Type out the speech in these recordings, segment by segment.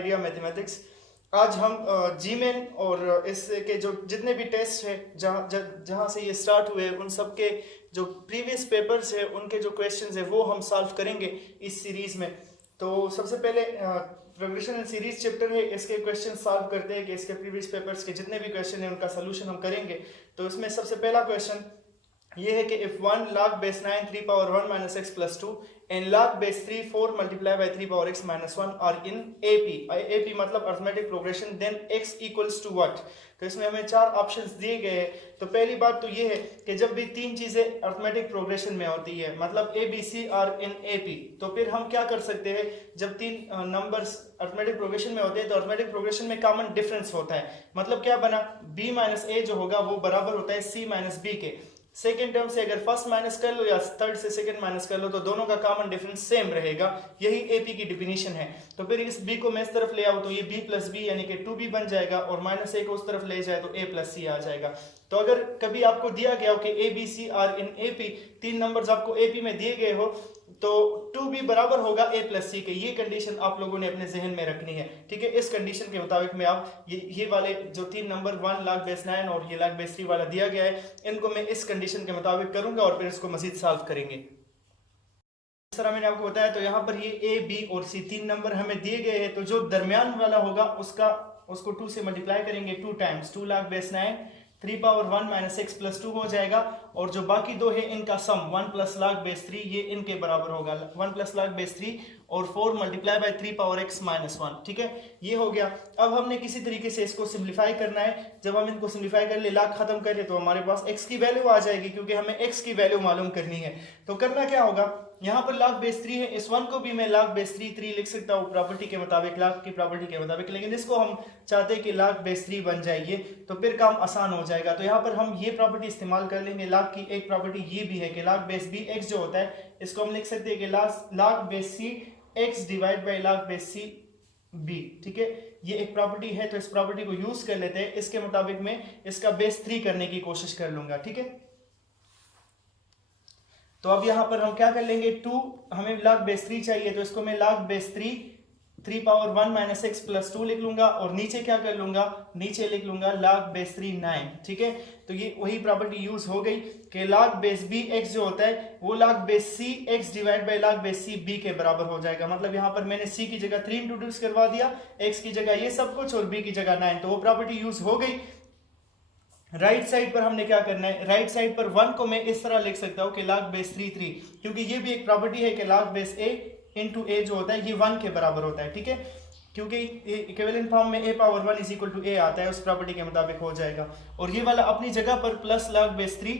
Idea mathematics. आज हम जीमेन और इसके जो जितने भी टेस्ट है जहाँ से ये स्टार्ट हुए उन सब के जो प्रीवियस पेपर्स है उनके जो क्वेश्चंस है वो हम सॉल्व करेंगे इस सीरीज में। तो सबसे पहले प्रोग्रेशन एंड सीरीज चैप्टर है, इसके क्वेश्चन सॉल्व करते हैं कि इसके प्रीवियस पेपर्स के जितने भी क्वेश्चन है उनका सोल्यूशन हम करेंगे। तो इसमें सबसे पहला क्वेश्चन ये है कि if 1 log base 9 3 power 1 minus x plus 2 and log base 3 4 multiplied by 3 power x minus 1 are in AP मतलब arithmetic progression, then x equals to what। तो इसमें हमें चार ऑप्शंस दिए गए हैं। तो पहली बात तो ये है कि जब भी तीन चीजें अरिथमेटिक प्रोग्रेशन में होती है मतलब a b c are in AP, तो फिर हम क्या कर सकते हैं, जब तीन नंबर्स अरिथमेटिक प्रोग्रेशन में होते हैं तो अरिथमेटिक प्रोग्रेशन में कॉमन डिफरेंस होता है। मतलब क्या बना, b माइनस a जो होगा वो बराबर होता है c माइनस b के। सेकेंड टर्म से अगर फर्स्ट माइनस कर लो या थर्ड से सेकेंड माइनस कर लो तो दोनों का कॉमन डिफरेंस सेम रहेगा, यही एपी की डिफिनीशन है। तो फिर इस बी को मैं इस तरफ ले आऊं तो ये बी प्लस बी यानी कि 2b बन जाएगा और माइनस ए को उस तरफ ले जाए तो a प्लस सी आ जाएगा। तो अगर कभी आपको दिया गया हो कि A B C are in AP, तीन नंबर्स आपको एपी में दिए गए हो तो 2b बराबर होगा a प्लस सी के, ये कंडीशन आप लोगों ने अपने जहन में रखनी है। ठीक है, इस कंडीशन के मुताबिक में आप ये वाले जो तीन नंबर 1 log base 9 और ये log base 3 वाला दिया गया है इनको मैं इस कंडीशन के मुताबिक करूंगा और फिर इसको मजीद सॉल्व करेंगे। इस तरह मैंने आपको बताया। तो यहाँ पर ये a b और c तीन नंबर हमें दिए गए हैं, तो जो दरमियान वाला होगा उसको 2 से मल्टीप्लाई करेंगे 2 times 2 log base 9 3 power 1 minus x plus 2 हो जाएगा और जो बाकी दो है इनका सम 1 प्लस log base 3 ये इनके बराबर होगा 1 प्लस log base 3 और 4 multiply by 3 power x minus 1। ठीक है, ये हो गया। अब हमने किसी तरीके से इसको सिंप्लीफाई करना है। जब हम इनको सिंप्लीफाई कर ले, log खत्म कर ले तो हमारे पास x की वैल्यू आ जाएगी क्योंकि हमें x की वैल्यू मालूम करनी है। तो करना क्या होगा, यहाँ पर log base 3 है, इस 1 को भी मैं log base 3 लिख सकता हूँ प्रॉपर्टी के मुताबिक, log की प्रॉपर्टी के मुताबिक, लेकिन इसको हम चाहते हैं कि log base 3 बन जाएगी तो फिर काम आसान हो जाएगा। तो यहाँ पर हम ये प्रॉपर्टी इस्तेमाल कर लेंगे। log की एक प्रॉपर्टी ये भी है कि log base b x जो होता है इसको हम लिख सकते हैं कि log base c x divide by log base c b। ठीक है, ये एक प्रॉपर्टी है तो इस प्रॉपर्टी को यूज कर लेते हैं। इसके मुताबिक मैं इसका बेस 3 करने की कोशिश कर लूंगा। ठीक है, तो अब यहां पर हम क्या कर लेंगे, 2 हमें log base 3 चाहिए तो इसको मैं log base 3 power 1 minus x plus 2 लिख लूंगा और नीचे क्या कर लूंगा, नीचे लिख लूंगा log base 3 9। ठीक है, तो ये वही प्रॉपर्टी यूज हो गई कि log base b x जो होता है वो log base c x divide by log base c b के बराबर हो जाएगा। मतलब यहाँ पर मैंने c की जगह 3 इंट्रोड्यूस करवा दिया, x की जगह ये सब कुछ और b की जगह 9, तो वो प्रॉपर्टी यूज हो गई। राइट साइड पर हमने क्या करना है, राइट साइड पर 1 को मैं इस तरह लिख सकता हूँ कि log base 3 क्योंकि ये भी एक प्रॉपर्टी है कि log base a into a जो होता है ये 1 के बराबर होता है। ठीक है, क्योंकि इक्विवेलेंट फॉर्म में a power 1 is equal to a आता है, उस प्रॉपर्टी के मुताबिक हो जाएगा। और ये वाला अपनी जगह पर plus log base 3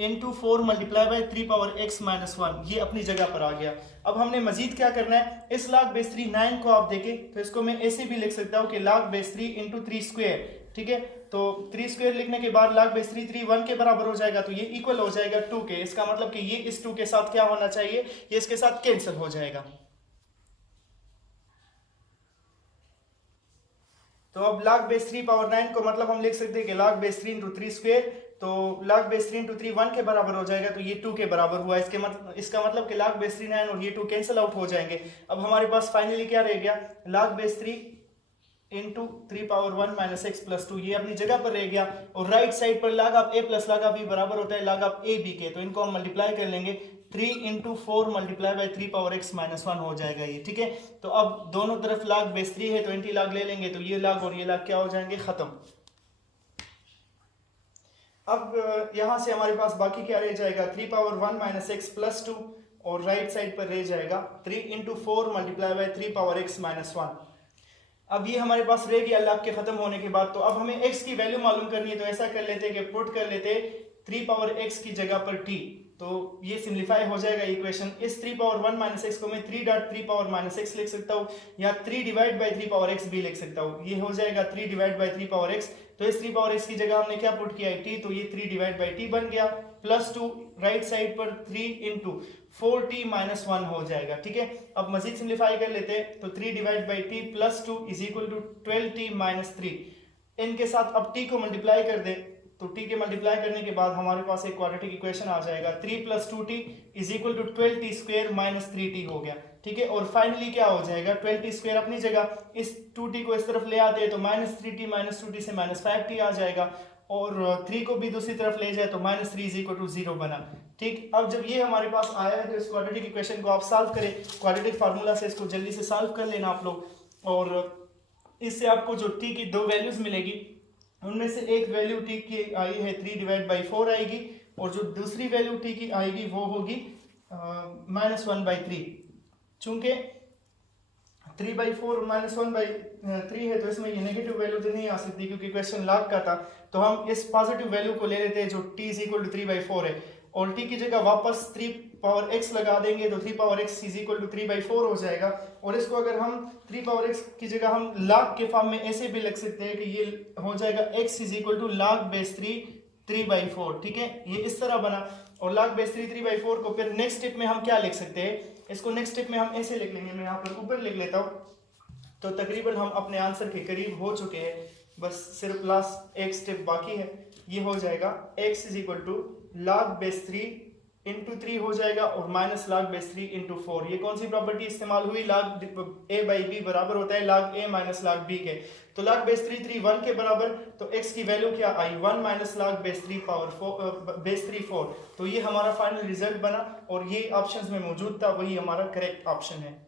into 4 multiply by 3 power x minus 1 ये अपनी जगह पर आ गया। अब हमने मजीद क्या करना है, इस log base 3 9 को आप देखें तो इसको मैं ऐसे भी लिख सकता हूँ कि log base 3 इंटू 3 स्क्वायर। ठीक है, तो 3 स्क्वायर लिखने के बाद log base 3 1 के बराबर हो जाएगा तो ये इक्वल हो जाएगा 2 के। इसका मतलब कि ये इस 2 के साथ क्या होना चाहिए, ये इसके साथ कैंसिल हो जाएगा। तो अब log base 3 पावर 9 को मतलब हम लिख सकते हैं कि log base 3 इंटू 3 स्क्वायर, तो log base 3 इंटू 3 1 के बराबर हो जाएगा तो ये 2 के बराबर हुआ। इसका मतलब कि log base 3 9 और ये 2 कैंसिल आउट हो जाएंगे। अब हमारे पास फाइनली क्या रह गया, log base 3 into 3 power 1 minus x plus 2 ये अपनी जगह पर रह गया। और राइट साइड पर log of a plus log of b बराबर होता है log ऑफ a b के, तो इनको हम मल्टीप्लाई कर लेंगे 3 into 4 multiply by 3 power x minus 1 हो जाएगा ये। ठीक है, तो अब दोनों तरफ log base 3 है तो एंटी log ले लेंगे तो ये log और ये log क्या हो जाएंगे, खत्म। अब यहां से हमारे पास बाकी क्या रह जाएगा, 3 पावर 1 माइनस एक्स प्लस 2 और राइट साइड पर रह जाएगा 3 into 4 multiply by 3 power x minus 1। अब ये हमारे पास रह गया log के खत्म होने के बाद। तो अब हमें x की वैल्यू मालूम करनी है तो ऐसा कर लेते हैं कि पुट कर लेते 3 पावर x की जगह पर t, तो ये सिंप्लीफाई हो जाएगा इक्वेशन। इस 3 पावर 1 माइनस एक्स को मैं 3 डॉट 3 पावर माइनस एक्स लिख सकता हूँ या 3 डिवाइड बाई 3 पावर एक्स भी लिख सकता हूँ। ये हो जाएगा 3 डिवाइड बाई 3 पावर एक्स। तो इस 3 पावर एक्स की जगह हमने क्या पुट किया है, t, तो ये 3 डिवाइड बाई t बन गया प्लस 2 राइट साइड पर 3 इंटू 4t माइनस 1 हो जाएगा। ठीक है, अब मजीद सिंप्लीफाई कर लेते हैं तो 3 divide by t plus 2 is equal to 12t minus 3। इनके साथ अब t को मल्टीप्लाई कर दे तो t के मल्टीप्लाई करने के बाद हमारे पास एक क्वाड्रेटिक इक्वेशन आ जाएगा 3 plus 2t is equal to 12t square minus 3t हो गया। ठीक है। और फाइनली क्या हो जाएगा, 12t² अपनी जगह, इस 2t को इस तरफ ले आते हैं तो -3t -2t से -5t आ जाएगा, और 3 को भी दूसरी तरफ ले जाए तो -3 = 0 बना। ठीक, अब जब ये हमारे पास आया है तो इस क्वाड्रेटिक इक्वेशन को आप सॉल्व करें, क्वाड्रेटिक फार्मूला से इसको जल्दी से सॉल्व कर लेना आप लोग, और इससे आपको जो t की दो वैल्यूज मिलेगी, उनमें से एक वैल्यू t की आई है 3/4 आएगी, और जो दूसरी वैल्यू t की आएगी वो होगी -1/3। चूंकि 3/4 और -1/3 है तो इसमें ये नेगेटिव वैल्यू तो नहीं आ सकती क्योंकि क्वेश्चन लॉग का था, तो हम इस पॉजिटिव वैल्यू को ले लेते हैं जो t = 3/4 है, और t की जगह वापस 3x लगा देंगे तो 3x = 3/4 हो जाएगा। और इसको अगर हम 3x की जगह हम log के फॉर्म में ऐसे भी लिख सकते हैं कि ये हो जाएगा x = log3 3/4, ठीक है, ये इस तरह बना। और log3 3/4 को फिर नेक्स्ट स्टेप में हम क्या लिख सकते हैं, इसको नेक्स्ट स्टेप में हम ऐसे लिख लेंगे, मैं यहाँ पर ऊपर लिख लेता हूँ, तो तकरीबन हम अपने आंसर के करीब हो चुके हैं, बस सिर्फ लास्ट एक स्टेप बाकी है। ये हो जाएगा x = log3 × 3 हो जाएगा और -log3 × 4। ये कौन सी प्रॉपर्टी इस्तेमाल हुई, log a/b बराबर होता है log a - log b के, तो log3 3 1 के बराबर, तो x की वैल्यू क्या आई 1 - log3 4, तो ये हमारा फाइनल रिजल्ट बना, और ये ऑप्शंस में मौजूद था, वही हमारा करेक्ट ऑप्शन है।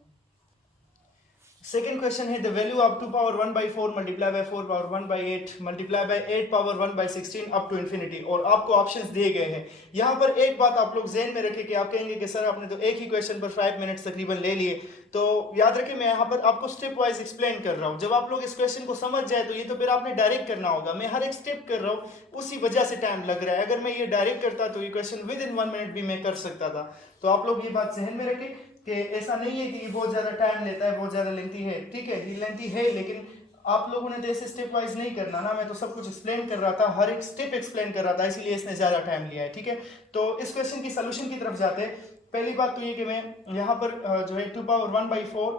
सेकेंड क्वेश्चन है, the value of 2^1/4 × 4^1/8 × 8^1/16 up to infinity, और आपको ऑप्शंस दिए गए हैं। यहाँ पर एक बात आप लोग ज़हन में रखें कि आप कहेंगे कि सर आपने तो एक ही क्वेश्चन पर 5 मिनट्स तकरीबन ले लिए, तो याद रखें मैं यहाँ पर आपको स्टेप वाइज एक्सप्लेन कर रहा हूँ। जब आप लोग इस क्वेश्चन को समझ जाए तो ये तो फिर आपने डायरेक्ट करना होगा, मैं हर एक स्टेप कर रहा हूँ, उसी वजह से टाइम लग रहा है। अगर मैं ये डायरेक्ट करता तो ये क्वेश्चन विद इन 1 मिनट भी मैं कर सकता था। तो आप लोग ये बात जहन में रखें कि ऐसा नहीं है कि बहुत ज्यादा टाइम लेता है, बहुत ज्यादा लेंथी है, ठीक है, लेंथी है, लेकिन आप लोगों ने तो ऐसे स्टेप वाइज नहीं करना ना, मैं तो सब कुछ एक्सप्लेन कर रहा था, हर एक स्टेप एक्सप्लेन कर रहा था, इसीलिए इसने ज्यादा टाइम लिया है, ठीक है। तो इस क्वेश्चन की सोल्यूशन की तरफ जाते हैं। पहली बात तो ये कि मैं यहाँ पर जो है 2^1/4,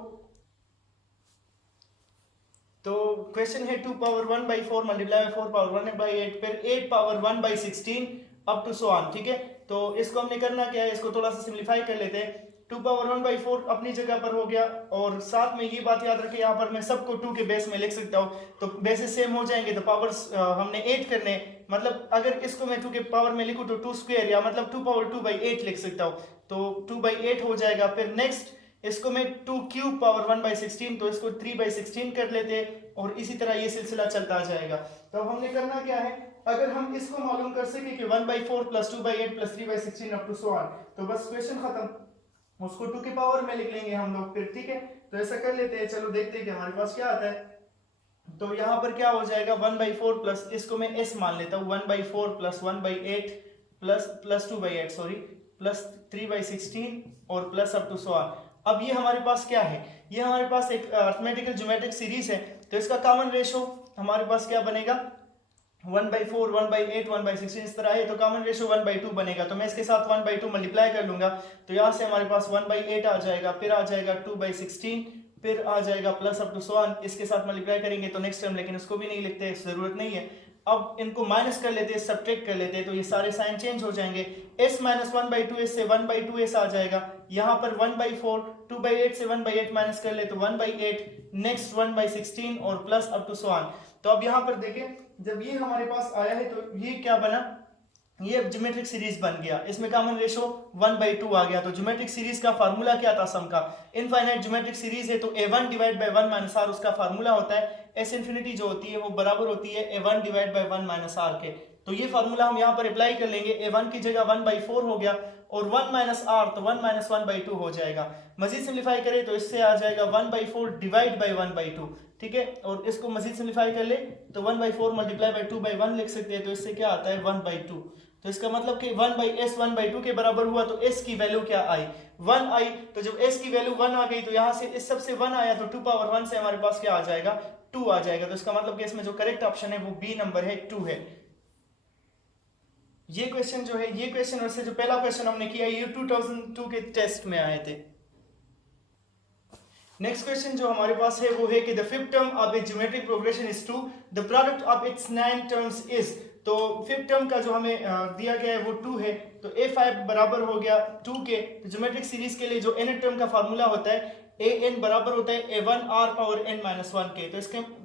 तो क्वेश्चन है 2^1/4 × 4^1/8 फिर 8^1/16 अप टू सो ऑन, ठीक है। तो इसको हमने करना क्या है, इसको थोड़ा सा सिंप्लीफाई कर लेते हैं। 2^1/4 अपनी जगह पर हो गया, और साथ में ये बात याद रखें यहाँ पर मैं सबको 2 के बेस में लिख सकता हूँ, तो बेसेस सेम हो जाएंगे, तो पावर्स हमने 8 करने, मतलब अगर इसको मैं 2 के पावर में लिखूँ तो 2² या मतलब 2^2/8 लिख सकता हूँ, तो 2/8 हो जाएगा। फिर नेक्स्ट इसको मैं 2³ पावर 1/16, तो इसको 3/16 कर लेते हैं, और इसी तरह ये सिलसिला चलता जाएगा। तो अब हमने करना क्या है, अगर हम इसको मालूम कर सके कि 1/4 + 2/8 + 3/16 अप टू सो ऑन, तो बस क्वेश्चन खत्म, उसको 2 के पावर में लिख लेंगे हम लोग फिर, ठीक है। तो ऐसा कर लेते हैं, चलो देखते हैं कि हमारे पास क्या आता है। तो यहाँ पर क्या हो जाएगा 1/4 प्लस, इसको मैं s मान लेता हूँ, 1/4 + 1/8 प्लस 2/8 सॉरी प्लस 3/16 और plus up to so on. अब ये हमारे पास क्या है, ये हमारे पास एक अरिथमेटिकल ज्योमेट्रिक सीरीज है, तो इसका कॉमन रेशो हमारे पास क्या बनेगा, 1/4 1/8 1/16 इस तरह है, तो कॉमन रेशो 1/2 बनेगा, तो मैं इसके साथ 1/2 मल्टीप्लाई कर लूंगा, तो यहाँ से हमारे पास 1/8 आ जाएगा, फिर आ जाएगा 2/16, फिर आ जाएगा plus up to so on, इसके साथ मल्टीप्लाई करेंगे तो नेक्स्ट टर्म, लेकिन उसको भी नहीं लिखते, जरूरत नहीं है। अब इनको माइनस कर लेते हैं, सब्ट्रैक्ट कर लेते हैं, तो ये सारे साइन चेंज हो जाएंगे, s - 1/2s से 1/2s आ जाएगा, यहाँ पर 1/4 2/8 से 1/8 माइनस कर ले तो 1/8, नेक्स्ट 1/16 और plus up to so on. तो अब यहाँ पर देखें, जब ये हमारे पास आया है तो ये क्या बना, ये ज्योमेट्रिक सीरीज बन गया, इसमें कॉमन रेशो 1/2 आ गया। तो ज्योमेट्रिक सीरीज का फार्मूला क्या था सम का, इनफाइनाइट ज्योमेट्रिक सीरीज है तो a1 / 1 - r उसका फार्मूला होता है, s इंफिनिटी जो होती है वो बराबर होती है a1 / 1 - r के। तो ये फार्मूला हम यहाँ पर अप्लाई कर लेंगे, a1 की जगह 1/4 हो गया और 1 - r तो 1 - 1/2 हो जाएगा। मजीद सिंप्लीफाई करें तो इससे आ जाएगा 1/4 डिवाइड बाई 1/2, ठीक है। और इसको मजीद सिंप्लीफाई कर ले तो 1/4 मल्टीप्लाई बाई 2/1 लिख सकते हैं, तो इससे क्या आता है 1/2। तो इसका मतलब कि 1/s 1/2 के बराबर हुआ, तो s की वैल्यू क्या आई 1 आई। तो जब s की वैल्यू 1 आ गई तो यहाँ से इस सबसे 1 आया तो 2^1 से हमारे पास क्या आ जाएगा 2 आ जाएगा। तो इसका मतलब कि इसमें जो करेक्ट ऑप्शन है वो बी नंबर है 2 है। ये क्वेश्चन जो है, ये क्वेश्चन वैसे जो पहला क्वेश्चन हमने किया ये 2002 के टेस्ट में आए थे। नेक्स्ट क्वेश्चन जो हमारे पास है वो है कि the fifth term of a geometric progression is 2, the product of its 9 terms is. तो फिफ्थ टर्म का जो हमें दिया गया है वो 2 है, तो a5 बराबर हो गया 2 के। तो ज्योमेट्रिक सीरीज के लिए जो nth टर्म का फार्मूला होता है an बराबर होता है a1 r power n minus 1 के। तो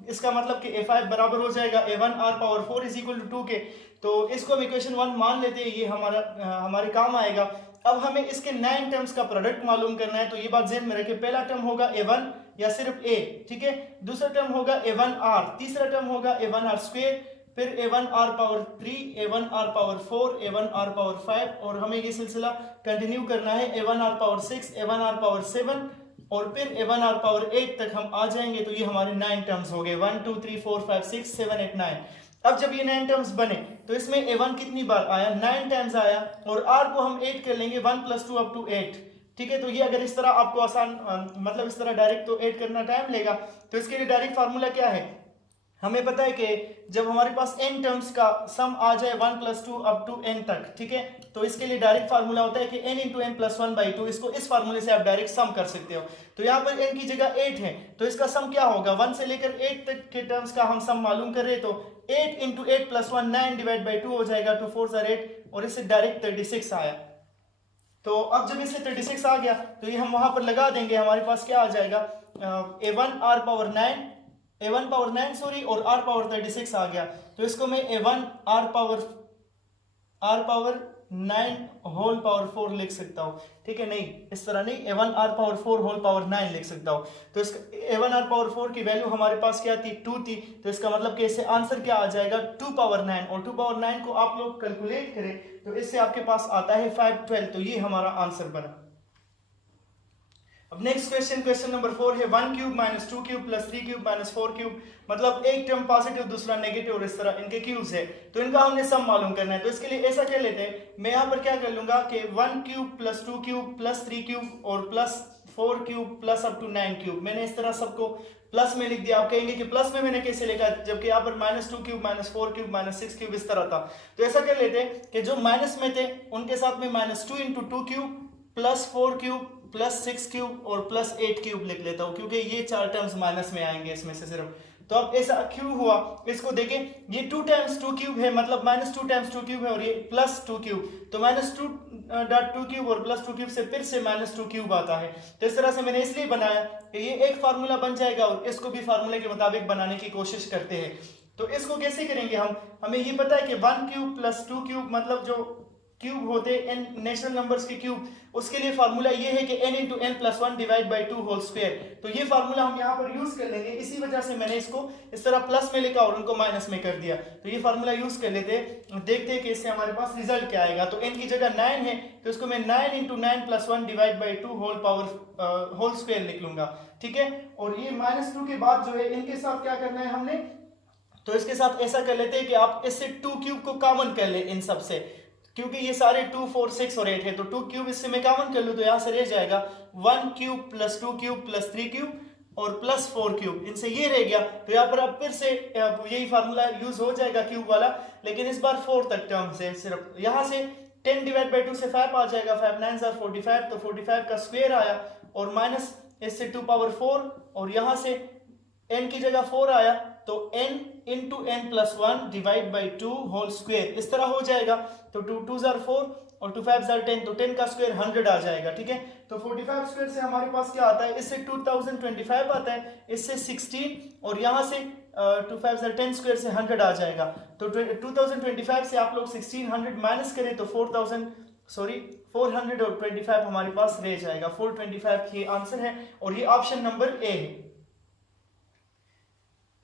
इसका मतलब कि a5 बराबर हो जाएगा a1 r power 4 is equal to 2 के। तो इसको हम इक्वेशन 1 मान लेते हैं, ये हमारे काम आएगा। अब हमें इसके 9 टर्म्स का प्रोडक्ट मालूम करना है, तो ये बात ध्यान में रखें। पहला टर्म होगा a1 या सिर्फ a, ठीक है। दूसरा टर्म होगा a1 r, तीसरा टर्म होगा a1 r स्क्वायर, फिर a1 r power 3, a1 r power 4, a1 r power 5, और हमें ये सिलसिला कंटिन्यू करना है a1 r power 6, a1 r power 7 और फिर a1 r पावर 8 तक हम आ जाएंगे। तो ये हमारे 9 टर्म्स हो गए, 1 2 3 4 5 6 7 8 9। अब जब ये 9 टर्म्स बने तो इसमें a1 कितनी बार आया, 9 टाइम्स आया, और r को हम 8 कर लेंगे, 1 + 2 अप टू 8, ठीक है। तो ये अगर इस तरह आपको आसान मतलब इस तरह डायरेक्ट तो 8 करना टाइम लेगा, तो इसके लिए डायरेक्ट फार्मूला क्या है, हमें पता है कि जब हमारे पास n टर्म्स का सम आ जाए 1 + 2 अप टू n तक, ठीक है, तो इसके लिए डायरेक्ट फार्मूला होता है कि n × n + 1/2। इसको इस फार्मूले से आप डायरेक्ट सम कर सकते हो। तो यहाँ पर n की जगह 8 है, तो इसका सम क्या होगा, 1 से लेकर 8 तक के टर्म्स का हम सम मालूम कर रहे हैं। तो 8 × 8 + 1 9/2 हो जाएगा, 2 4 = 8, और इससे डायरेक्ट 36 आया। तो अब जब इससे 36 आ गया तो ये हम वहां पर लगा देंगे, हमारे पास क्या आ जाएगा, a1 r power 9, a1 power 9 sorry, और r पावर 36 आ गया। तो इसको मैं a1 r power 9 whole power 4 लिख सकता हूँ, ठीक है। नहीं, इस तरह नहीं, a1 r power 4 whole power 9 लिख सकता हूँ। तो इसका a1 r पावर 4 की वैल्यू हमारे पास क्या थी, 2 थी। तो इसका मतलब कि इससे आंसर क्या आ जाएगा, 2 पावर 9, और 2 पावर 9 को आप लोग कैलकुलेट करें तो इससे आपके पास आता है 512। तो ये हमारा आंसर बना। अब नेक्स्ट क्वेश्चन नंबर 4 है 1 cube minus 2 cube plus 3 cube minus 4 cube, मतलब एक टर्म पॉजिटिव दूसरा नेगेटिव और इस तरह इनके क्यूब्स है। तो इनका हमने सम मालूम करना है। तो इसके लिए ऐसा कर लेते हैं, मैं यहाँ पर क्या कर लूंगा कि 1 cube plus 2 cube plus 3 cube और plus 4 cube plus up to 9 cube, मैंने इस तरह सबको प्लस में लिख दिया। आप कहेंगे कि प्लस में मैंने कैसे लिखा, जबकि यहाँ पर -2 क्यूब -4 क्यूब -6 क्यूब इस तरह था। तो ऐसा कर लेते हैं कि जो माइनस में थे उनके साथ में -2 × 2 cube plus 4 cube plus 6 cube और प्लस 8 क्यूब लिख लेता हूँ, क्योंकि ये 4 टर्म्स माइनस में आएंगे इसमें से सिर्फ। तो अब ऐसा क्यों हुआ, इसको देखें, ये 2 टाइम्स 2 क्यूब है, मतलब -2 टाइम्स 2 क्यूब है, और ये प्लस 2 क्यूब, तो -2 क्यूब और प्लस 2 क्यूब से फिर से -2 क्यूब आता है। तो इस तरह से मैंने इसलिए बनाया कि ये एक फार्मूला बन जाएगा, और इसको भी फार्मूले के मुताबिक बनाने की कोशिश करते हैं। तो इसको कैसे करेंगे हमें ये पता है कि 1 क्यूब प्लस 2 क्यूब, मतलब जो क्यूब होते हैं n नेचुरल नंबर्स के क्यूब, उसके लिए फार्मूला ये है कि n × n + 1 / 2 होल स्क्वायर। तो ये फार्मूला हम यहाँ पर यूज कर लेंगे, इसी वजह से मैंने इसको इस तरह प्लस में लिखा और उनको माइनस में कर दिया। तो ये फार्मूला यूज कर लेते हैं, देखते हैं कि इससे हमारे पास रिजल्ट क्या आएगा। तो n की जगह 9 है, तो इसको मैं 9 × 9 + 1 / 2 होल स्क्वायर लिख लूंगा, ठीक है। और ये -2 के बाद जो है इनके साथ क्या करना है हमने, तो इसके साथ ऐसा कर लेते हैं कि आप इससे 2 क्यूब को कॉमन कर ले इन सब से, क्योंकि ये सारे 2 4 6 और 8 है। तो 2 क्यूब इससे मैं कॉमन कर लूँ तो यहाँ से रह जाएगा 1 cube plus 2 cube plus 3 cube और प्लस 4 क्यूब, इनसे ये रह गया। तो यहाँ पर अब फिर से यही फार्मूला यूज हो जाएगा क्यूब वाला, लेकिन इस बार 4 तक टर्म से सिर्फ। यहाँ से 10 / 2 से 5 आ जाएगा, 5 9 = 45, तो 45 का स्क्वायर आया, और माइनस इससे 2 पावर 4, और यहाँ से n की जगह 4 आया, तो n × n + 1 / 2 होल स्क्वायर इस तरह हो जाएगा। तो 2 2 = 4 और 2 5 = 10, तो 10 का स्क्वायर 100 आ जाएगा, ठीक है। तो 45 स्क्वायर से हमारे पास क्या आता है, इससे 2025 आता है, इससे 16, और यहाँ से 2 5 = 10 स्क्वायर से 100 आ जाएगा। तो 2025 से आप लोग 1600 माइनस करें तो 425 हमारे पास रह जाएगा। 425 ये आंसर है, और ये ऑप्शन नंबर ए है।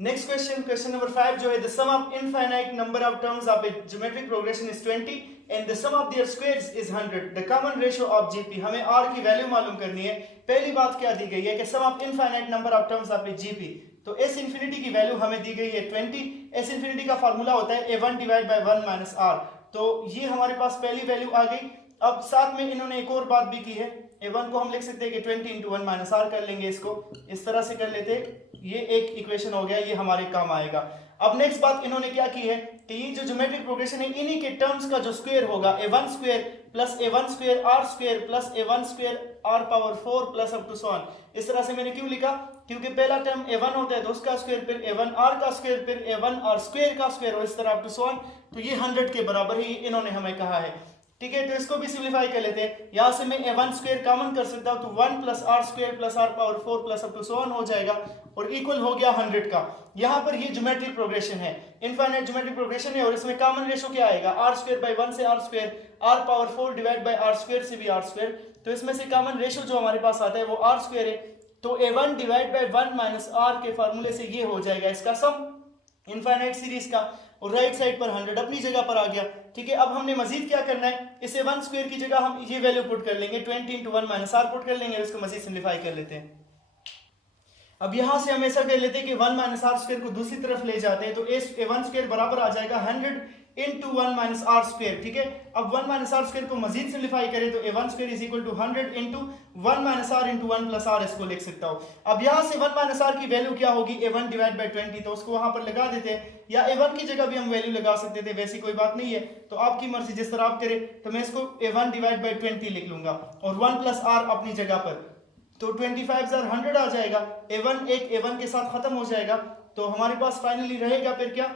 नेक्स्ट क्वेश्चन नंबर 5 जो है, the sum of infinite number of terms of a geometric progression is 20 and the sum of their squares is 100, the common ratio of GP. हमें r की value मालूम करनी है। पहली बात क्या दी गई है कि sum of infinite number of terms of a GP, तो s इंफिनिटी की वैल्यू हमें दी गई है 20। s इंफिनिटी का फार्मूला होता है a1 / 1 - r, तो ये हमारे पास पहली वैल्यू आ गई। अब साथ में इन्होंने एक और बात भी की है, a1 को हम लिख सकते हैं कि 20 × 1 - r कर लेंगे, इसको इस तरह से कर लेते, ये एक इक्वेशन हो गया, ये हमारे काम आएगा। अब नेक्स्ट बात इन्होंने क्या की है कि ये जो ज्योमेट्रिक प्रोग्रेशन है, इन्हीं के टर्म्स का जो स्क्वायर होगा a1 square plus a1 square r square plus a1 square r power 4 plus up to so on. इस तरह से मैंने क्यों लिखा, क्योंकि पहला टर्म a1 होता है तो उसका स्क्वायर, फिर a1 r का स्क्वायर, फिर a1 r स्क्वायर का स्क्वायर, और इस तरह अप टू सो ऑन। तो ये 100 के बराबर ही इन्होंने हमें कहा है। ठीक है, तो इसको भी सिंप्लीफाई कर लेते हैं। यहाँ से मैं a1 स्क्वायर कॉमन कर सकता हूँ, तो 1 plus R square plus R power 4 plus up to so on हो जाएगा, और इक्वल हो गया 100 का। यहाँ पर ये ज्योमेट्रिक प्रोग्रेशन है, इनफाइनाइट ज्योमेट्रिक प्रोग्रेशन है, और इसमें कॉमन रेशो क्या आएगा, आर स्क्वायर बाई 1 से R square, R power 4 divide by R square से भी आर स्क्वायर। तो इसमें से कॉमन रेशो जो हमारे पास आता है वो आर स्क्वायर है, तो a1 divide by 1 minus are के फार्मूले से ये हो जाएगा इसका सम इनफाइनाइट सीरीज का, और राइट साइड पर 100 अपनी जगह पर आ गया। ठीक है, अब हमने मजीद क्या करना है, इसे 1 स्क्वायर की जगह हम ये वैल्यू पुट कर लेंगे, 20 इंटू 1 माइनस आर पुट कर लेंगे, इसको मजीद सिंप्लीफाई कर लेते हैं। अब यहां से हम ऐसा कर लेते हैं कि 1 माइनस आर स्क्वायर को दूसरी तरफ ले जाते हैं, तो a1 स्क्वायर बराबर आ जाएगा 100 इंटू 1 माइनस आर स्क्वायर। ठीक है, अब 1 माइनस आर स्क्वायर को मजीद सिंप्लीफाई करें तो a1 square is equal to 100 into 1 minus R into 1 plus R, इसको लिख सकता हूं। अब यहां से 1 माइनस आर की वैल्यू क्या होगी, a1 डिवाइड बाई 20, तो उसको वहां पर लगा देते हैं, या a1 की जगह भी हम वैल्यू लगा सकते थे, वैसी कोई बात नहीं है, तो आपकी मर्जी जिस तरह आप करें। तो मैं इसको a1 डिवाइड बाई 20 लिख लूंगा, और 1 प्लस आर अपनी जगह पर, तो 25 100 आ जाएगा, a1 एक a1 के साथ खत्म हो जाएगा, तो हमारे पास फाइनली रहेगा फिर क्या,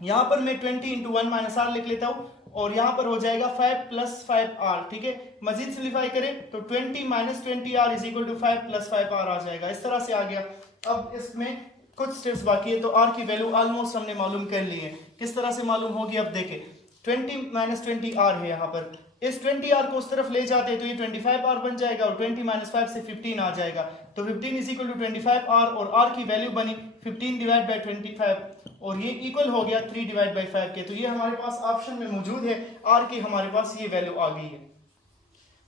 यहां पर मैं 20 इंटू 1 माइनस आर लिख लेता हूं, और यहां पर हो जाएगा 5 प्लस 5 आर। ठीक है, मजीद सिंप्लीफाई करें तो 20 minus 20 r is equal to 5 plus 5 r आ जाएगा, इस तरह से आ गया। अब इसमें कुछ स्टेप्स बाकी है, तो आर की वैल्यू ऑलमोस्ट हमने मालूम कर ली है। किस तरह से मालूम होगी, अब देखें 20 माइनस 20 आर है, यहाँ पर इस 20 आर को उस तरफ ले जाते हैं तो ये 25 आर बन जाएगा, और 20 माइनस 5 से 15 आ जाएगा, तो 15 इज इक्वल टू 25 आर, और आर की वैल्यू बनी 15 डिवाइड बाई 25, और ये इक्वल हो गया 3 डिवाइड बाई 5 के। तो ये हमारे पास ऑप्शन में मौजूद है, आर की हमारे पास ये वैल्यू आ गई है।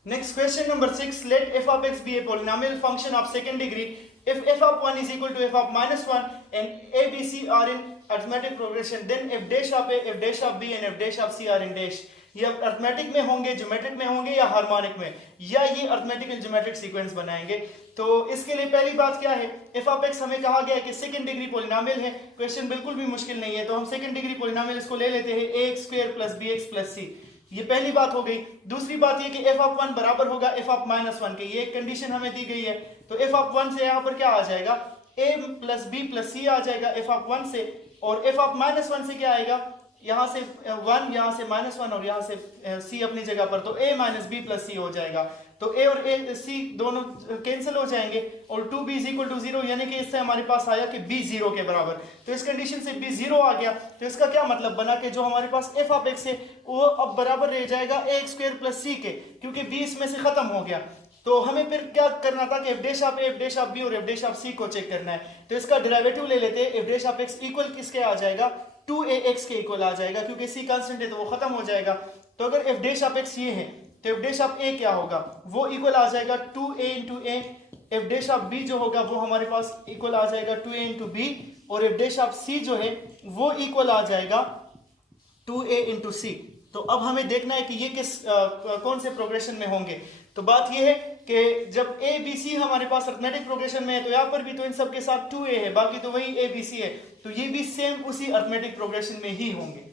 Next question number 6, let f of x be a polynomial function of second degree if f of 1 is equal to f of minus 1 and a, b, c are in arithmetic progression, then f dash of a, f dash of b and f dash of c are in dash। ये arithmetic में होंगे, geometric में होंगे, या harmonic में, या ये arithmetic and geometric sequence बनाएंगे। तो इसके लिए पहली बात क्या है, f ऑफ x हमें कहा गया है कि सेकंड डिग्री पॉलिनोमियल है, क्वेश्चन बिल्कुल भी मुश्किल नहीं है, तो हम सेकंड डिग्री पॉलिनोमियल इसको ले लेते हैं ax square plus bx plus c। ये पहली बात हो गई। दूसरी बात ये कि f ऑफ 1 बराबर होगा f ऑफ माइनस 1 के, ये एक कंडीशन हमें दी गई है, तो f ऑफ 1 से यहाँ पर क्या आ जाएगा, a plus b plus c आ जाएगा f ऑफ 1 से, और f ऑफ माइनस 1 से क्या आएगा, यहाँ से 1, यहाँ से माइनस 1, और यहाँ से c अपनी जगह पर, तो a माइनस बी प्लस सी हो जाएगा, तो a और c दोनों कैंसिल हो जाएंगे, और 2b इज इक्वल टू 0, यानी कि इससे हमारे पास आया कि b 0 के बराबर। तो इस कंडीशन से b 0 आ गया, तो इसका क्या मतलब बना कि जो हमारे पास f ऑफ x है वो अब बराबर रह जाएगा ax स्क्वायर प्लस c के, क्योंकि b इसमें से खत्म हो गया। तो हमें फिर क्या करना था कि f dash of a, f dash of b और f डैश ऑफ c को चेक करना है, तो इसका डेरिवेटिव ले लेते हैं। f dash of x equal किसके आ जाएगा, 2ax के इक्वल आ जाएगा, क्योंकि c कांस्टेंट है तो वो खत्म हो जाएगा। तो अगर f डैश ऑफ x ये है तो f डैश ऑफ a क्या होगा, वो इक्वल आ जाएगा 2a into a, f dash of b जो होगा वो हमारे पास इक्वल आ जाएगा 2a इंटू b, और f डैश ऑफ c जो है वो इक्वल आ जाएगा 2a इंटू c। तो अब हमें देखना है कि ये कौन से प्रोग्रेशन में होंगे। तो बात ये है कि जब a b c हमारे पास अर्थमेटिक प्रोग्रेशन में है, तो यहाँ पर भी तो इन सब के साथ 2a है, बाकी तो वही a b c है, तो ये भी सेम उसी अर्थमेटिक प्रोग्रेशन में ही होंगे।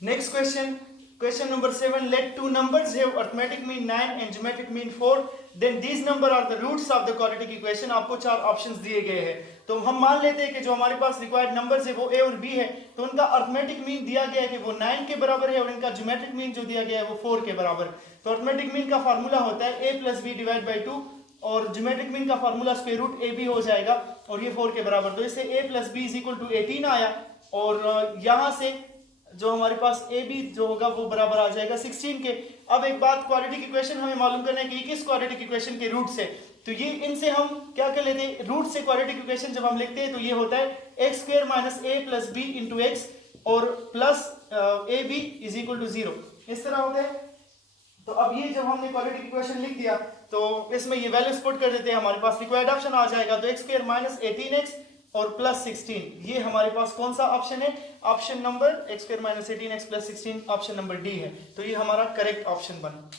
Next question, question number 7, let two numbers have arithmetic mean 9 and geometric mean 4, then these number are the roots of the quadratic equation. आपको 4 ऑप्शंस दिए गए हैं, तो हम मान लेते हैं कि जो हमारे पास रिक्वायर्ड नंबर्स है वो a और b है, तो उनका अर्थमेटिक मीन दिया गया है कि वो 9 के बराबर है, और इनका ज्योमेट्रिक मीन जो दिया गया है वो 4 के बराबर। तो अर्थमेटिक मीन का फार्मूला होता है a plus B divide by 2, और ज्योमेट्रिक मीन का formula square root A B हो जाएगा, और ये 4 के बराबर। तो इससे a plus B is equal to 18 आया, और यहाँ से जो हमारे पास ए बी जो होगा वो बराबर आ जाएगा 16 के। अब एक बात, क्वाड्रेटिक इक्वेशन हमें मालूम करना है कि किस क्वाड्रेटिक इक्वेशन के रूट्स है, तो ये इनसे हम क्या कर लेते हैं, रूट से क्वाड्रेटिक इक्वेशन जब हम लिखते हैं तो ये होता है X square minus A plus B into X, और plus A B is equal to 0, इस तरह होता है। तो अब ये जब हमने क्वाड्रेटिक इक्वेशन लिख दिया तो इसमें ये वैल्यूज पुट कर देते हैं, हमारे पास रिक्वायर्ड ऑप्शन आ जाएगा, तो एक्स स्क्वायर माइनस 18x और प्लस 16, ये हमारे पास कौन सा ऑप्शन है, option number x square minus 18x plus 16, option number D है, तो ये हमारा करेक्ट ऑप्शन बना।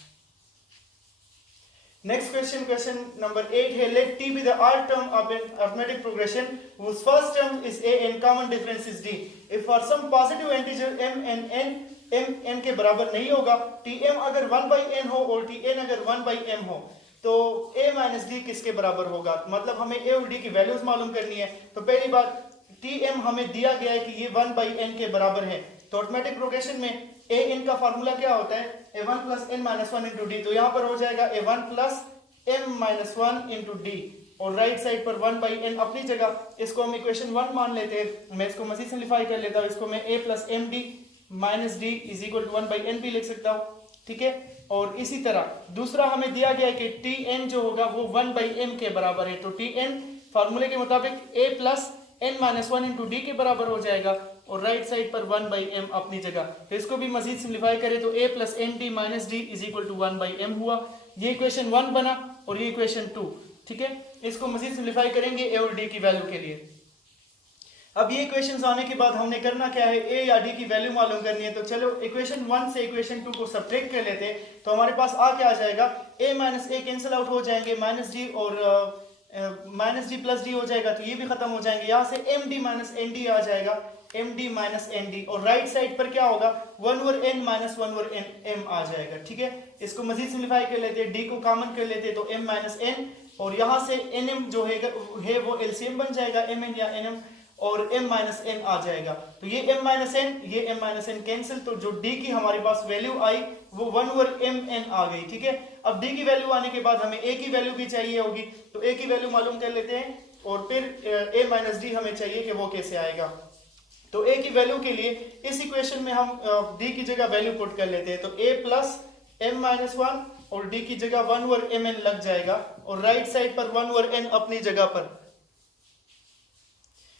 नेक्स्ट क्वेश्चन, क्वेश्चन नंबर 8 है, late t be the odd term of an arithmetic progression whose first term is a and common difference is d if for some positive integer m and n, m n के बराबर नहीं होगा, tm अगर 1 by n हो और tn अगर 1 by m हो, तो a माइनस डी किसके बराबर होगा, मतलब हमें a और d की वैल्यूज मालूम करनी है। तो पहली बात tm हमें दिया गया है कि ये 1/n के बराबर है, तो ऑटोमेटिक प्रोग्रेशन में an का फार्मूला क्या होता है, a1 plus n minus one into D, तो यहाँ पर हो जाएगा a1 plus m minus one into D, और राइट साइड पर 1/n अपनी जगह, इसको हम इक्वेशन 1 मान लेते हैं। मैं इसको मजीद सिंप्लीफाई कर लेता हूँ, इसको मैं a plus M D minus D is equal to 1/n भी लिख सकता हूँ, ठीक है। और इसी तरह दूसरा हमें दिया गया है कि tn जो होगा वो 1/m के बराबर है, तो tn फार्मूले के मुताबिक a plus n minus one into D के बराबर हो जाएगा, और राइट साइड पर 1/m अपनी जगह, तो इसको भी मजीद सिंप्लीफाई करें तो a plus N D minus D is equal to 1/m हुआ। ये इक्वेशन 1 बना और ये इक्वेशन 2, ठीक है। इसको मजीद सिंप्लीफाई करेंगे a और d की वैल्यू के लिए। अब ये इक्वेशंस आने के बाद हमने करना क्या है, a या d की वैल्यू मालूम करनी है। तो चलो इक्वेशन 1 से इक्वेशन 2 को सब्ट्रैक्ट कर लेते हैं, तो हमारे पास क्या आ जाएगा, a minus a cancel out हो जाएंगे, माइनस डी और माइनस डी प्लस डी हो जाएगा, तो ये भी खत्म हो जाएंगे। यहाँ से M D minus N D आ जाएगा, M D minus N D, और राइट साइड पर क्या होगा, 1 over N minus 1 over N M आ जाएगा, ठीक है। इसको मजीद सिंप्लीफाई कर लेते हैं, डी को कॉमन कर लेते हैं तो एम माइनस एन, और यहाँ से एन एम जो है वो एलसीएम बन जाएगा, एम एन या एन एम, और m माइनस n आ जाएगा। तो ये m माइनस n, ये m माइनस n कैंसिल, तो जो d की हमारे पास वैल्यू आई वो 1 ओवर mn आ गई, ठीक है। अब d की वैल्यू आने के बाद हमें a की वैल्यू भी चाहिए होगी, तो a की वैल्यू मालूम कर लेते हैं, और फिर a माइनस डी हमें चाहिए कि वो कैसे आएगा। तो a की वैल्यू के लिए इस इक्वेशन में हम d की जगह वैल्यू पुट कर लेते हैं, तो a plus m minus one और d की जगह 1 ओवर mn लग जाएगा, और राइट साइड पर 1 ओवर n अपनी जगह पर।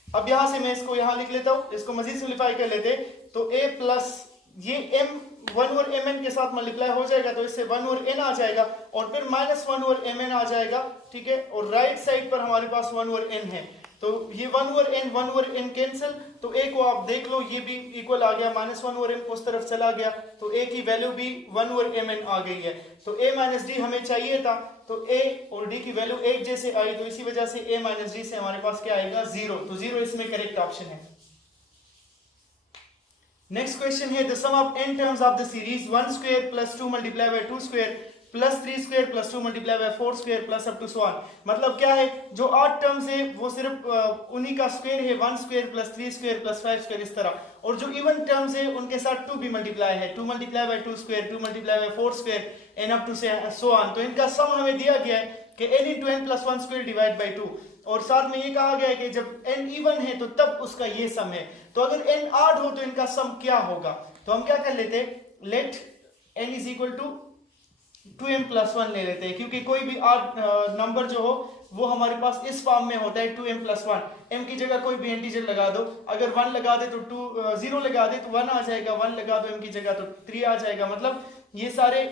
अब यहां से मैं इसको यहां लिख लेता हूं, इसको मजीद सिंप्लीफाई कर लेते, तो a प्लस ये m 1 ओवर mn के साथ मल्टीप्लाई हो जाएगा, तो इससे 1 ओवर n आ जाएगा, और फिर माइनस 1 ओवर mn आ जाएगा, ठीक है। और राइट साइड पर हमारे पास 1 ओवर n है, तो ये 1 ओवर n कैंसिल, तो a को आप देख लो ये भी इक्वल आ गया, माइनस 1 ओवर m उस तरफ चला गया, तो a की वैल्यू भी 1 ओवर mn आ गई है। तो a माइनस डी हमें चाहिए था, तो a और d की वैल्यू एक जैसे आई, तो इसी वजह से a माइनस डी से हमारे पास क्या आएगा, 0, तो 0 इसमें करेक्ट ऑप्शन है। नेक्स्ट क्वेश्चन है, the sum of n terms of the series 1 square plus 2 multiply by 2 square plus 3 square plus 2 multiply by 4 square plus up to so on. मतलब क्या है, जो 8 टर्म्स है वो सिर्फ उन्हीं का स्क्वायर है, 1 square plus 3 square plus 5 square इस तरह, और जो इवन टर्म्स है उनके साथ 2 भी मल्टीप्लाई है, 2 multiply by 2 square, 2 multiply by 4 square and up to so on. तो इनका सम हमें दिया गया है कि n into n plus 1 square divide by 2, और साथ में ये कहा गया है कि जब n इवन है तो तब उसका ये सम है। तो अगर n ऑड हो तो इनका सम क्या होगा, तो हम क्या कर लेते हैं, let n is equal to 2m plus 1 ले लेते हैं, क्योंकि कोई भी ऑड नंबर जो हो वो हमारे पास इस फॉर्म में होता है 2m प्लस 1, m की जगह कोई भी इंटीजर लगा दो, अगर 1 लगा दे तो 0 लगा दे तो 1 आ जाएगा, 1 लगा दो m की जगह तो 3 आ जाएगा, मतलब ये सारे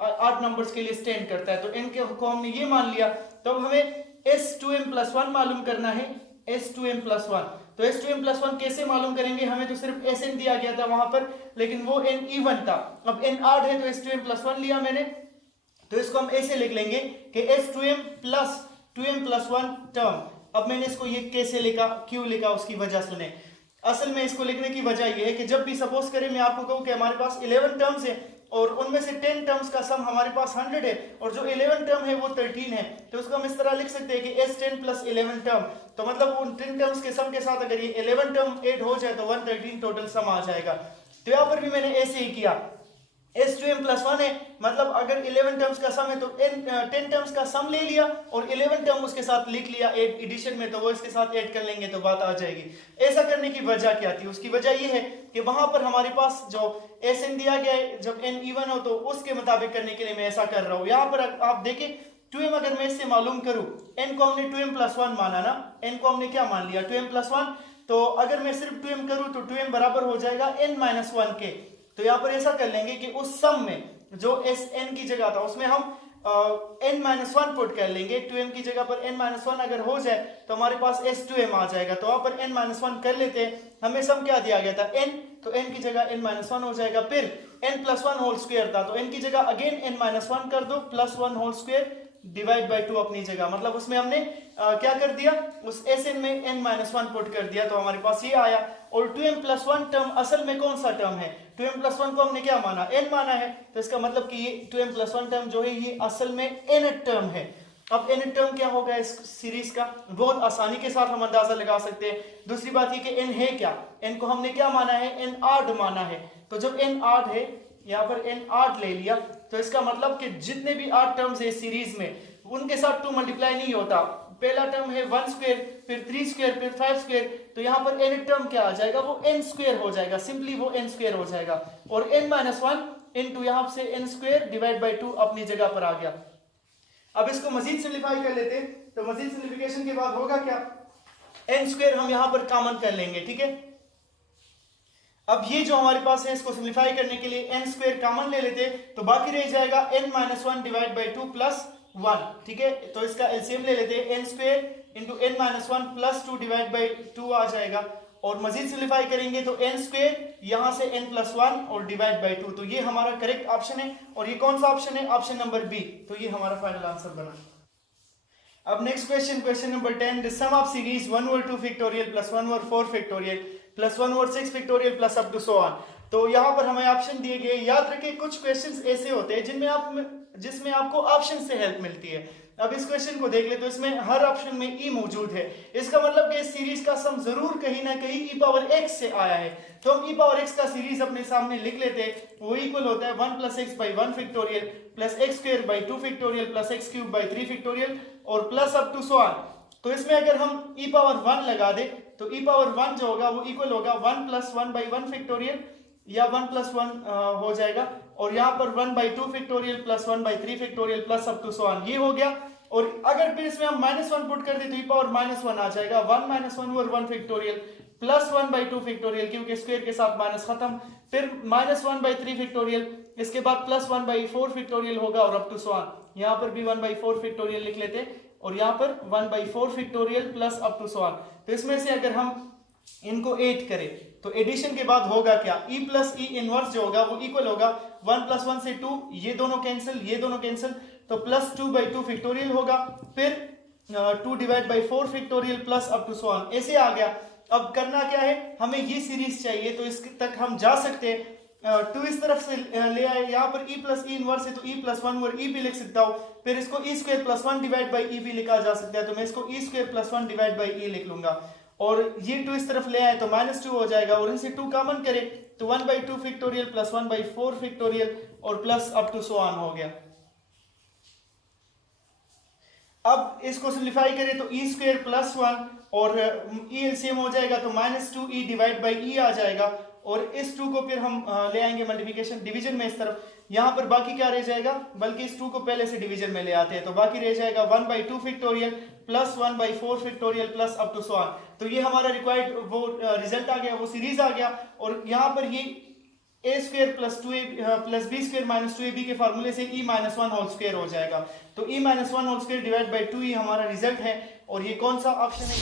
8 नंबर्स के लिए स्टैंड करता है। तो n को हमने ये मान लिया, तो हमें s2m प्लस 1 मालूम करना है, s2m प्लस 1। तो s2m प्लस 1 कैसे मालूम करेंगे, हमें तो सिर्फ sn दिया गया था वहां पर, लेकिन वो n इवन था, अब n ऑड है तो s2m प्लस 1 लिया मैंने, तो इसको हम ऐसे लिख लेंगे कि s2m plus 2m plus 1 term. अब मैंने इसको ये कैसे लिखा, क्यों लिखा, उसकी वजह सुने। असल में इसको लिखने की वजह ये है कि जब भी सपोज करें मैं आपको कहूं कि हमारे पास 11 टर्म्स है और उनमें से 10 टर्म्स का सम हमारे पास 100 है, और जो 11 टर्म है वो 13 है, तो उसको हम इस तरह लिख सकते हैं कि s10 प्लस 11 टर्म, तो मतलब उन 10 टर्म्स के सम के साथ अगर ये 11 टर्म ऐड हो जाए तो 113 टोटल सम आ जाएगा। तो यहाँ पर भी मैंने ऐसे ही किया, s2m प्लस 1 है, मतलब अगर 11 टर्म्स का सम है तो 10 टर्म्स का सम ले लिया और 11 टर्म उसके साथ लिख लिया एडिशन में, तो वो इसके साथ ऐड कर लेंगे तो बात आ जाएगी। ऐसा करने की वजह क्या थी, उसकी वजह ये है कि वहां पर हमारे पास जो sn दिया गया है, जब n इवन हो तो उसके मुताबिक करने के लिए मैं ऐसा कर रहा हूँ। यहाँ पर आप देखें 2m अगर मैं इससे मालूम करूँ, n को हमने 2m प्लस 1 माना ना, n को हमने क्या मान लिया 2m प्लस 1, तो अगर मैं सिर्फ 2m करूँ तो 2m बराबर हो जाएगा n माइनस 1 के। तो यहाँ पर ऐसा कर लेंगे कि उस सम में जो sn की जगह था उसमें हम n माइनस 1 पुट कर लेंगे, 2m की जगह पर n माइनस 1 अगर हो जाए तो हमारे पास s2m आ जाएगा। तो वहां पर n माइनस 1 कर लेते हैं, हमें सम क्या दिया गया था n, तो n की जगह n माइनस 1 हो जाएगा, फिर n प्लस 1 होल स्क्वायर था तो n की जगह अगेन n माइनस 1 कर दो plus 1 whole square divide by 2 अपनी जगह, मतलब उसमें हमने क्या कर दिया, उस Sn में n-1 पुट कर दिया, तो हमारे पास ये आया। और 2m+1 टर्म असल में कौन सा टर्म है, 2m+1 को हमने क्या माना, n माना है, तो इसका मतलब कि ये 2m+1 टर्म जो है ये असल में n टर्म है। अब n टर्म क्या होगा इस सीरीज का, बहुत आसानी के साथ हम अंदाजा लगा सकते हैं। दूसरी बात ये कि n है क्या, n को हमने क्या माना है, n आड माना है, तो जब n आड है, यहाँ पर n 8 ले लिया, तो इसका मतलब कि जितने भी 8 टर्म्स है सीरीज में उनके साथ 2 मल्टीप्लाई नहीं होता। पहला टर्म है 1 स्क्वायर, फिर 3 स्क्वायर, फिर 5 स्क्वायर, तो यहाँ पर n टर्म क्या आ जाएगा, वो n स्क्वायर हो जाएगा, सिंपली वो n स्क्वायर हो जाएगा। और n-1 इंटू यहाँ से n स्क्वायर डिवाइड बाई 2 अपनी जगह पर आ गया। अब इसको मजीद सिंप्लीफाई कर लेते हैं, तो मजीद सिंप्लीफिकेशन के बाद होगा क्या, n स्क्वायर हम यहाँ पर कॉमन कर लेंगे, ठीक है। अब ये जो हमारे पास है इसको सिंप्लीफाई करने के लिए n स्क्वायर कॉमन ले लेते, तो बाकी रह जाएगा n-1 डिवाइड बाई 2 प्लस 1, ठीक है। तो इसका एलसीएम ले लेते हैं, n square into n-1 plus 2 divide by 2 आ जाएगा। और मजीद सिंप्लीफाई करेंगे तो n स्क्वायर यहाँ से n+1 और डिवाइड बाई 2, तो ये हमारा करेक्ट ऑप्शन है। और ये कौन सा ऑप्शन है, ऑप्शन नंबर बी, तो ये हमारा फाइनल आंसर बना। अब next question, question number 10, the sum of series 1/2 factorial plus 1/4 factorial plus 1/6 factorial plus up to so on. तो यहाँ पर हमें ऑप्शन दिए गए, याद रखें कुछ क्वेश्चंस ऐसे होते हैं जिसमें आपको ऑप्शन से हेल्प मिलती है। अब इस क्वेश्चन को देख ले, तो इसमें हर ऑप्शन में e मौजूद है, इसका मतलब कि इस सीरीज का सम जरूर कहीं ना कहीं e पावर x से आया है। तो हम e पावर x का सीरीज अपने सामने लिख लेते हैं, वो इक्वल होता है 1 + x by 1 factorial plus x square by 2 factorial plus x cube by 3 factorial और plus up to so on. तो इसमें अगर हम e पावर 1 लगा दे, तो e पावर 1 जो होगा वो इक्वल होगा 1 + 1 बाई 1 फैक्टोरियल या 1 + 1 हो जाएगा, और यहाँ पर 1/2 factorial plus 1/3 factorial plus up to so on, ये हो गया। और अगर फिर इसमें हम -1 पुट कर दे तो e पावर -1 आ जाएगा, 1 - 1 और 1 फैक्टोरियल प्लस 1/2 फैक्टोरियल, क्योंकि स्क्वायर के साथ माइनस खत्म, फिर -1/3 फैक्टोरियल, इसके बाद प्लस 1/4 फैक्टोरियल होगा और अप टू सो ऑन। यहाँ पर भी 1/4 फैक्टोरियल लिख लेते और यहाँ पर 1/4 factorial plus up to so on. तो इसमें से अगर हम इनको ऐड करें तो एडिशन के बाद होगा क्या, e प्लस e इनवर्स जो होगा वो इक्वल होगा 1 + 1 से 2, ये दोनों कैंसिल, ये दोनों कैंसिल, तो प्लस 2/2 फैक्टोरियल होगा, फिर 2 divide by 4 factorial plus up to so on, ऐसे आ गया। अब करना क्या है, हमें ये सीरीज चाहिए, तो इस तक हम जा सकते हैं। 2 इस तरफ से ले आए, यहाँ पर e प्लस e इनवर्स है तो e प्लस 1 और e भी लिख सकता हूँ, फिर इसको e square plus 1 divide by e भी लिखा जा सकता है, तो मैं इसको e square plus 1 divide by e लिख लूंगा। और ये 2 इस तरफ ले आए तो -2 हो जाएगा, और इनसे 2 कॉमन करें तो 1/2 फैक्टोरियल प्लस 1/4 फैक्टोरियल और plus up to so on हो गया। अब इसको सिंप्लीफाई करें तो e स्क्वायर प्लस 1 और e एलसीएम हो जाएगा तो -2e डिवाइड बाई e आ जाएगा, और इस 2 को फिर हम ले आएंगे मल्टीप्लिकेशन डिवीजन में इस तरफ, यहाँ पर बाकी क्या रह जाएगा, बल्कि इस 2 को पहले से डिवीजन में ले आते हैं, तो बाकी रह जाएगा 1/2 factorial plus 1/4 factorial plus up to so on. तो ये हमारा रिक्वायर्ड वो रिजल्ट आ गया, वो सीरीज आ गया। और यहाँ पर ये a square plus 2a plus b square minus 2ab के फार्मूले से e - 1 होल स्क्वायर हो जाएगा, तो e - 1 whole square divide by 2 ही हमारा रिजल्ट है। और ये कौन सा ऑप्शन है?